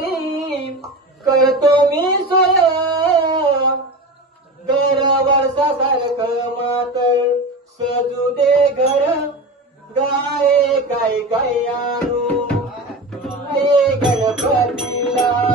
झाली करतो मी सोय. घर वर्षासारखं मातळ. सजू दे घर गाय काय काय आणू. गणपतीला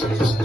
Jesus.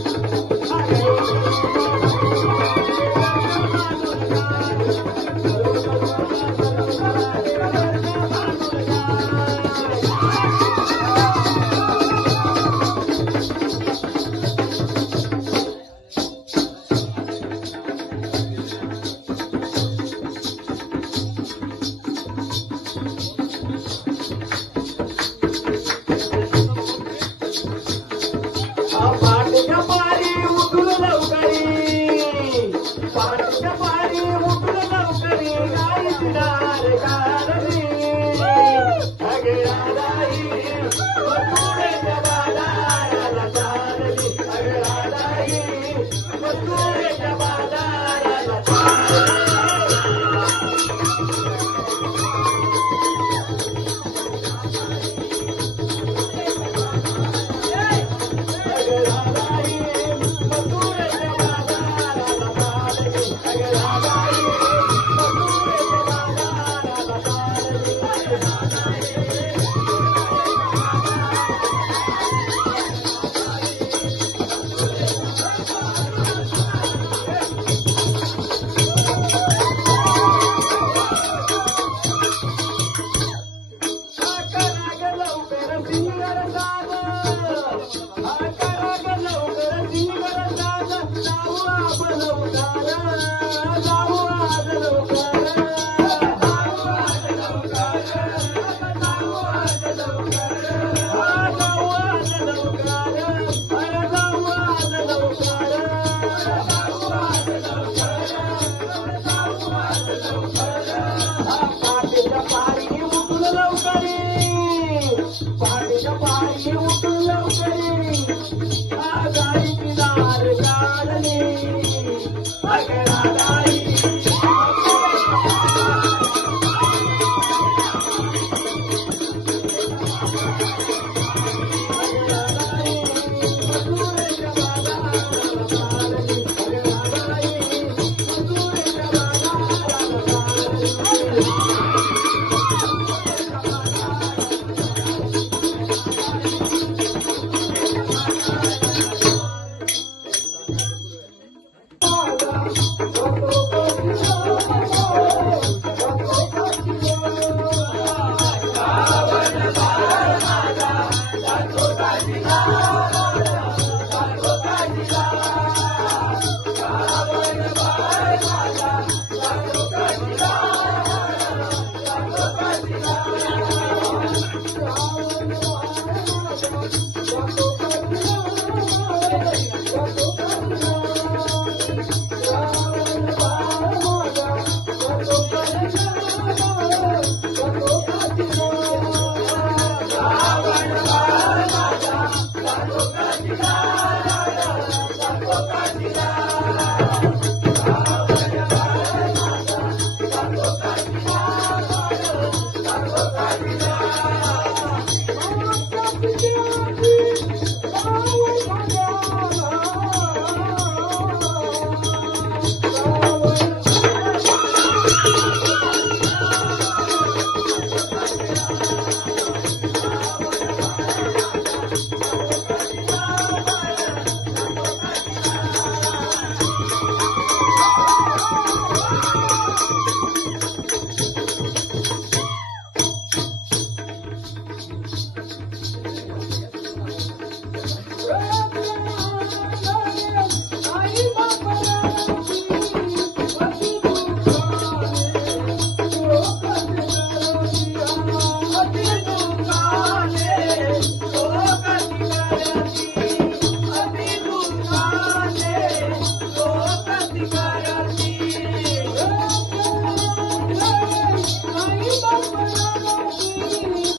Thank you.